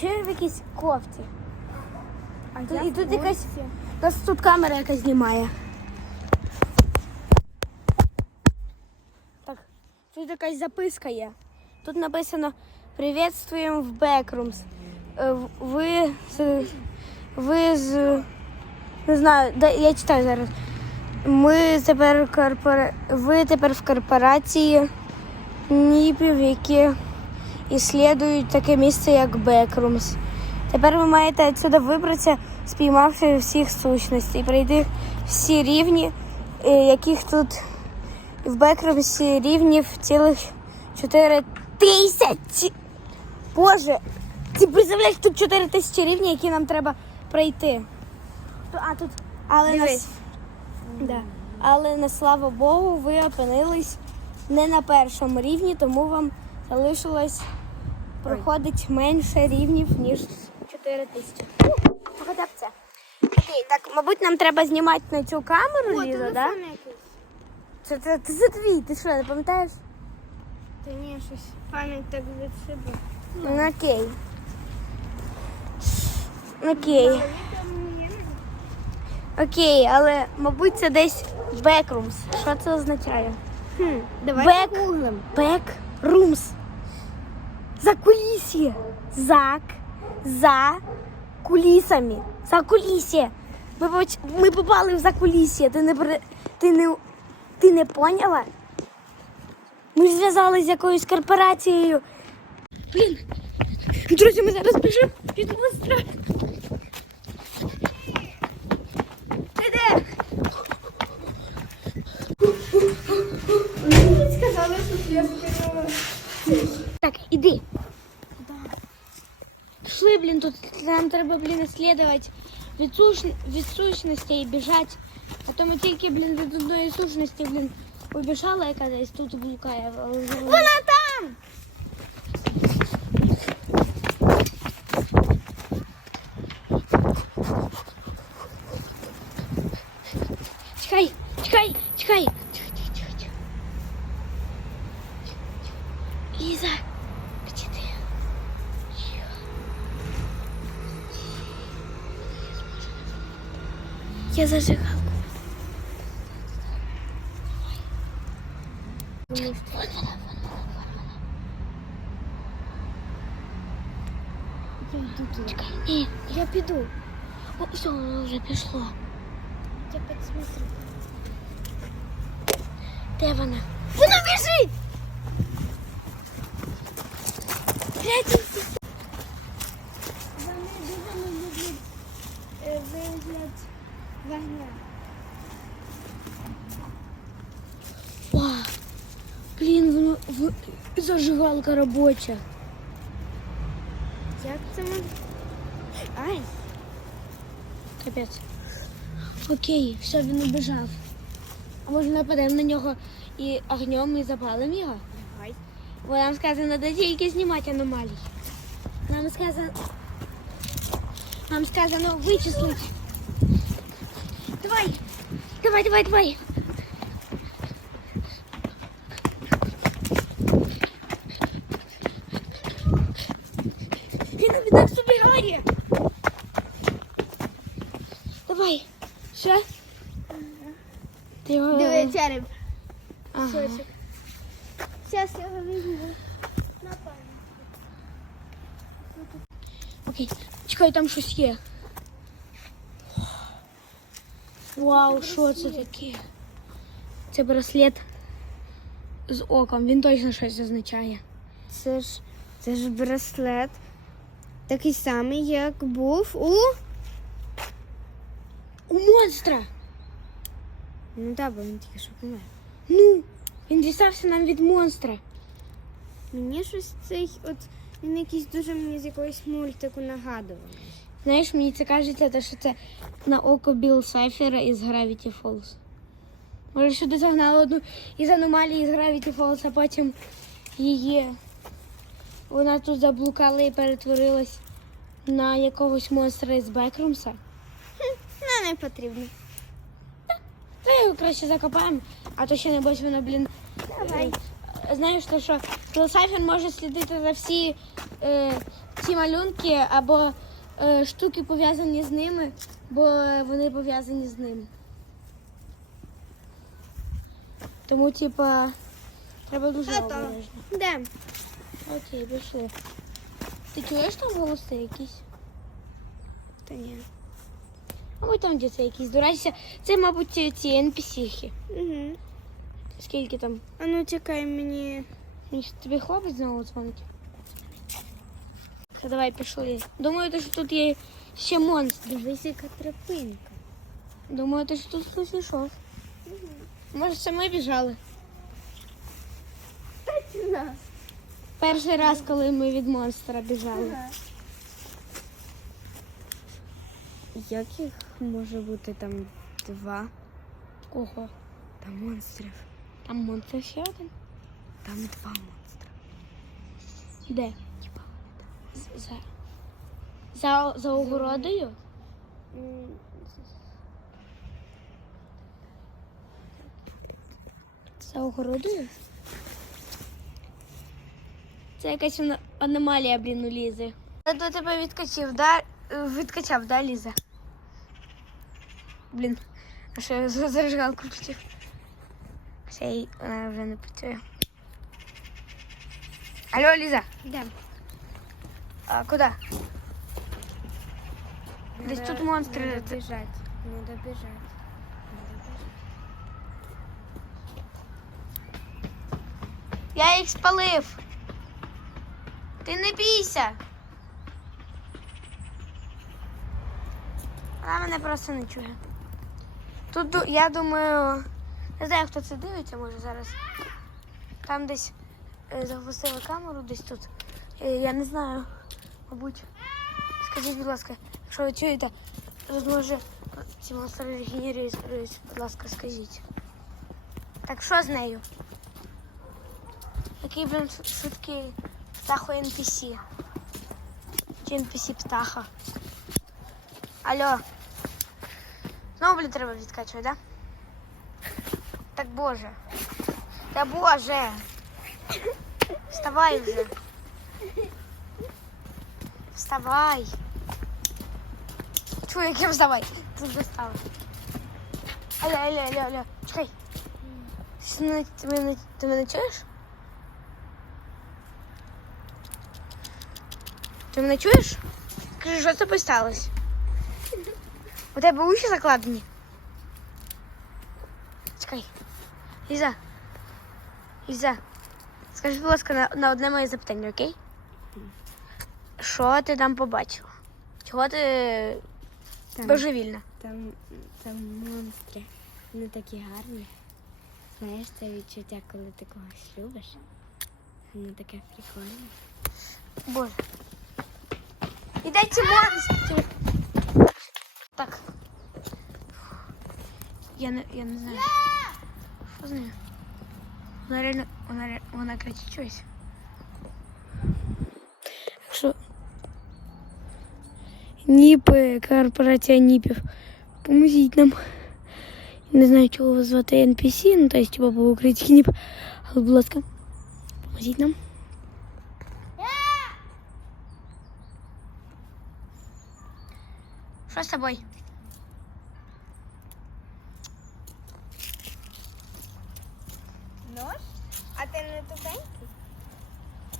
чи я в якійсь кофті? А тут, і тут якась. Нас тут камера якась знімає. Так, тут якась записка є. Тут написано Приветствуємо в Backrooms. Е, Ви з. Ви з. Не знаю, да, я читаю зараз. Ми тепер корпора... Ви тепер в корпорації ніпів, які іслідують таке місце, як Backrooms. Тепер ви маєте відсюди вибратися, спіймавши всіх сущностей, пройти всі рівні, е, яких тут в Бекромсі рівнів цілих 4 тисячі. Боже, ти представляєш, тут 4 тисячі рівнів, які нам треба пройти. А тут, але Дивись. да. але на слава Богу, ви опинились не на першому рівні, тому вам залишилось проходить менше рівнів, ніж 4 тисячі. Хоча б це. Окей, так, мабуть, нам треба знімати на цю камеру, О, Ліза, телефон якийсь. Це, це, це, це твій, ти що, не пам'ятаєш? Та ні, щось пам'ять так відшибла. Ну, окей. Окей. Окей, але, мабуть, це десь backrooms. Що це означає? Хм, давай Бек. погуглим. Backrooms. За кулісі. Зак. За кулісами. За кулісі. Ми, ми попали в закулісся. Ти не ти не ти не поняла? Ми зв'язалися з якоюсь корпорацією. Блін. Друзі, ми зараз біжимо від монстра. Ти де? Сказали, що я Так, іди. Пішли, блін, тут нам треба, блін, слідувати від, суш... від сущностей і біжати. А то ми тільки, блін, від одної сущності, блін, побіжала, яка десь тут блукає. Вона Я йду туди. Чекай, ні, я піду. О, все, воно вже пішло. Я підсмотрю. Де вона? Вона біжить! Прятайся. Вони дуже не люблять е, вигляд вогня. О, блін, воно в... зажигалка робоча. Як це ми? Ай! Капець. Окей, все, він убіжав. А може нападемо на нього і огнем і запалимо його? Давай. Бо нам сказано, де тільки знімати аномалії. Нам сказано. Нам сказано вичислити. Давай! Давай, давай, давай! Він від нас убігає! Давай! Що? Ти його... Диви, череп. Ага. Зараз я його візьму. На пам'ять. Окей, чекай, там щось є. Вау, що це таке? Це браслет з оком. Він точно щось означає. Це ж, це ж браслет. Такий самий, як був у. У монстра! Ну так, бо він тільки що помер. Ну, він дістався нам від монстра. Мені щось цей от він якийсь дуже мені з якогось мультику нагадував. Знаєш, мені це кажеться, те, що це на око Білл Сайфера із Gravity Falls. Може, сюди загнали одну із аномалій з Gravity Falls, а потім її. Вона тут заблукала і перетворилась на якогось монстра із Бекрумса. Ну, не потрібно. Та його краще закопаємо, а то ще небось воно, блін. Давай. е, Знаєш, то що Філосайфер може слідити за всі е, ці малюнки або е, штуки пов'язані з ними, бо вони пов'язані з ним. Тому, типа, треба дуже обережно. Де? Окей, пішли. Ти чуєш там голоси якісь? Та ні. Мабуть, там діти якісь. Речі, це, мабуть, ці ці NPC-хи. Угу. Скільки там? А ну чекай мені. Тобі хлопець знову дзвонить. Все, давай пішли. Думаю, то, що тут є ще монстр. Дивись, яка тропинка. Думаю, то, що тут хтось пішов. Може, це ми біжали. Точно. Перший раз, коли ми від монстра біжали. Як їх може бути там два? Кого? Там монстрів. Там монстр ще один. Там два монстри. Де? За, за, за огородою? За огородою? Це якась аномалія, блін, у Лізи. Я до тебе відкачив, да? Відкачав, да, Ліза? Блін, а що я за- зажигалку включив? Все, і вона вже не працює. Алло, Ліза, Де? а куди? Десь тут монстри. Надо біжать. Надо біжать. Я їх спалив. Ти не бійся. Вона мене просто не чує. Тут я думаю, не знаю, хто це дивиться, може зараз. Там десь е, загрузили камеру, десь тут. Е, я не знаю, мабуть. Скажіть, будь ласка, якщо ви чуєте, може ці монстри регенерують, будь ласка, скажіть. Так що з нею? Який, блін, швидкий птаху NPC. Чи NPC птаха. Алло. Знову, блін, треба відкачувати, да? Так боже. Та боже. Вставай вже. Вставай. Чую, яким вставай. Ти вже встала. Алло, алло, алло, алло. Чекай. Ти мене, ти мене, ти мене чуєш? Ти мене чуєш? Скажи, що це сталося? У тебе уші закладені? Чекай. Ліза. Ліза. Скажи, будь ласка, на, на одне моє запитання, окей? Що ти там побачила? Чого ти Там, божевільна? там, там монстри. Вони такі гарні. Знаєш, це відчуття, коли ти когось любиш. Воно таке прикольне. Боже. І дай ці монстри. Так. Я не, я не знаю. Що з нею? Вона реально, вона, ре- вона кричить щось. Що? Ніпи, корпорація ніпів. Поможіть нам. Не знаю, чого вас звати NPC, ну, тобто, типа, по-українськи ніп. Але, будь ласка, поможіть нам. Що з тобою? Нож? А ти не тупенький?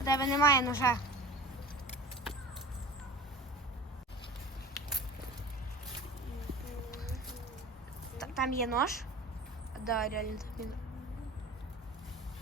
У тебе немає ножа. Т- Там є нож? Да, реально там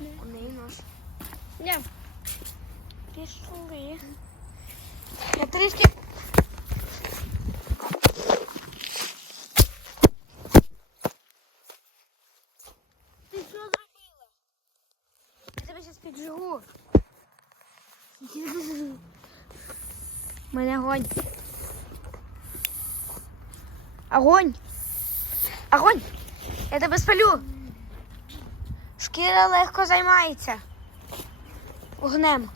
є. У неї нож. Де? Пішли. Я трішки. зараз піджигу. Мене огонь. Огонь. Огонь. Я тебе спалю. Шкіра легко займається. вогнем.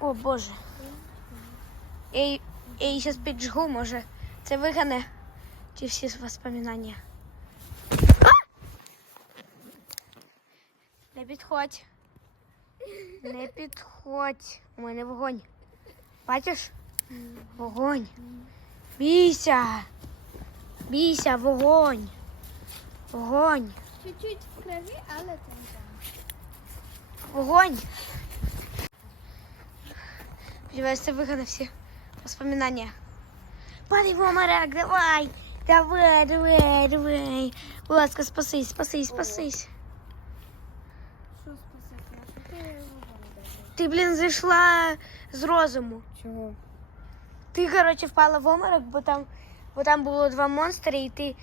О Боже. Я її зараз піджгу, може. Це вигане ті всі воспоминання. А! Не підходь. Не підходь. У мене вогонь. Бачиш? Вогонь. Бійся. Бійся, вогонь. Вогонь. Чуть-чуть в крові, але так. Вогонь. Сподіваюся, це вигадав всі воспоминання. Падай в омарак, давай. Давай, давай, давай. Будь ласка, спасись, спасись, спасись. Що спасати? А що ти вогонь? Ти, блін, зійшла з розуму. Чого? Ти, коротше, впала в омарок, бо там, бо там було два монстри, і ти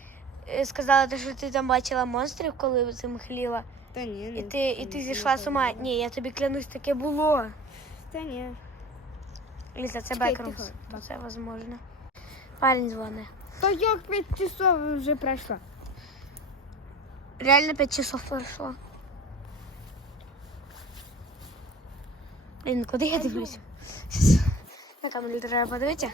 е, сказала, те, що ти там бачила монстрів, коли цим хліла. Та ні, І ти, і ти зійшла з ума. Ні, я тобі клянусь, таке було. Та ні. Ліза, це Чекай, бекрумс. тихо. Бо це возможно. Парень дзвонить. То як 5 часов вже пройшло? Реально 5 часов пройшло. Блін, куди я дивлюсь? На камеру треба подивитися.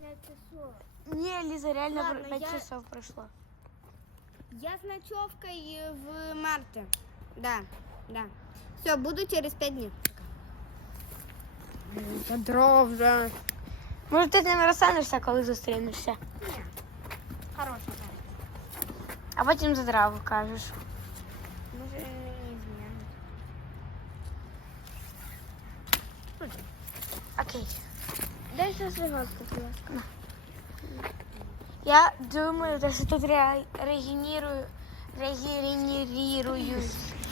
5 часов. Ні, Ліза, реально Ладно, 5 я- часов пройшло. Я з ночевкой в марте. Да, да. Все, буду через 5 дней. Подров вже. Може, ти з ними розстанешся, коли зустрінешся, Хороший а потім за траву кажеш. Будь ласка. Я думаю, що тут ре- регенерую, регенерирую.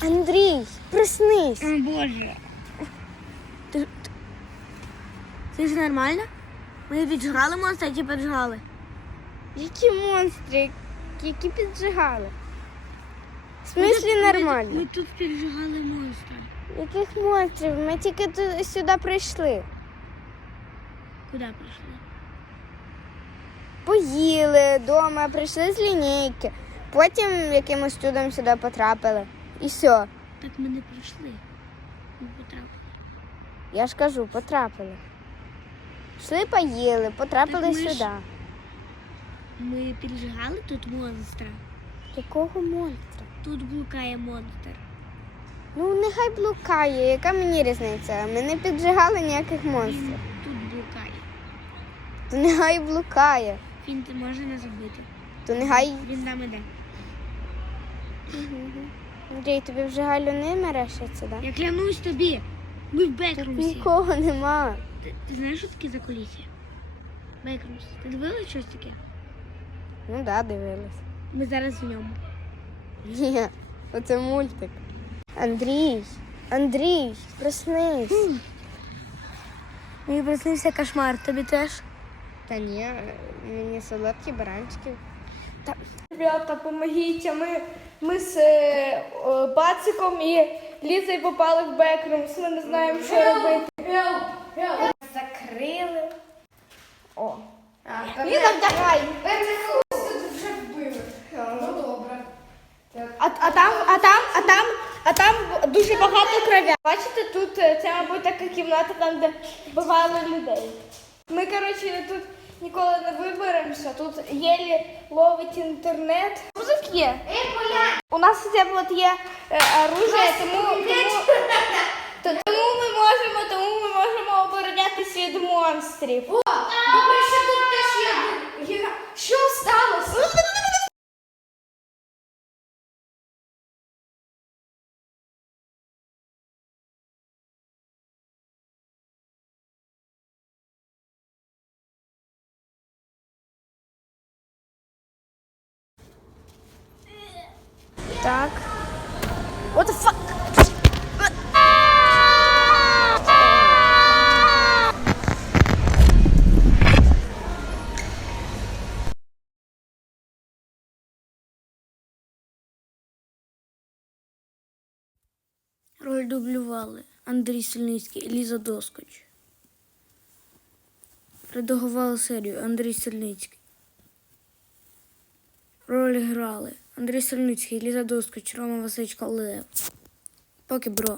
Андрій, проснись. О, Боже. Ти, ти, ти ж нормально? Ми віджграли монстра, чи піджграли? Які монстри, які піджигали. В смислі нормально? Ми тут піджигали монстра. Яких монстрів? Ми тільки сюди прийшли. Куди прийшли? Поїли вдома, прийшли з лінійки. Потім якимось чудом сюди потрапили. І все. Так ми не прийшли. Ми потрапили. Я ж кажу, потрапили. Йшли, поїли, потрапили Так ми ж- Ми піджигали тут монстра. Якого монстра? Тут блукає монстр. Ну, нехай блукає, яка мені різниця? Ми не піджигали ніяких монстрів. Він тут блукає. То нехай блукає, Він ти може не забити. то нехай. Він там іде. Андрій, тобі вже Галю не мерещиться, да? Я клянусь тобі. Ми в Бекрумсі. нікого нема. Ти, ти знаєш, що таке закулісся? Бекрумс. Ти дивилась щось таке? Ну да, дивилась. Ми зараз в ньому. Ні, оце мультик. Андрій, Андрій, проснись. Мені приснився кошмар, тобі теж? Та ні, мені солодкі баранчики. Ребята, помогите, ми, ми з е, о, Бациком і Лізою попали в Бекрумс, ми не знаємо, що робити. Закрили. О. Ліза, вдягай. А, а там, а там, а там, а там дуже багато кров'я. Бачите, тут це, мабуть, така кімната, там, де багато людей. Ми, коротше, тут ніколи не виберемося. Тут єлі ловить інтернет. Музик є. У нас от є е, оружие, тому, тому, тому ми можемо, тому ми можемо оборонятися від монстрів. Добре, Роль Андрій Сильницький, Ліза Доскоч. Редагували серію Андрій Сильницький. Роль грали Андрій Сильницький, Ліза Доскоч, Рома Васильович Лев. Поки бро.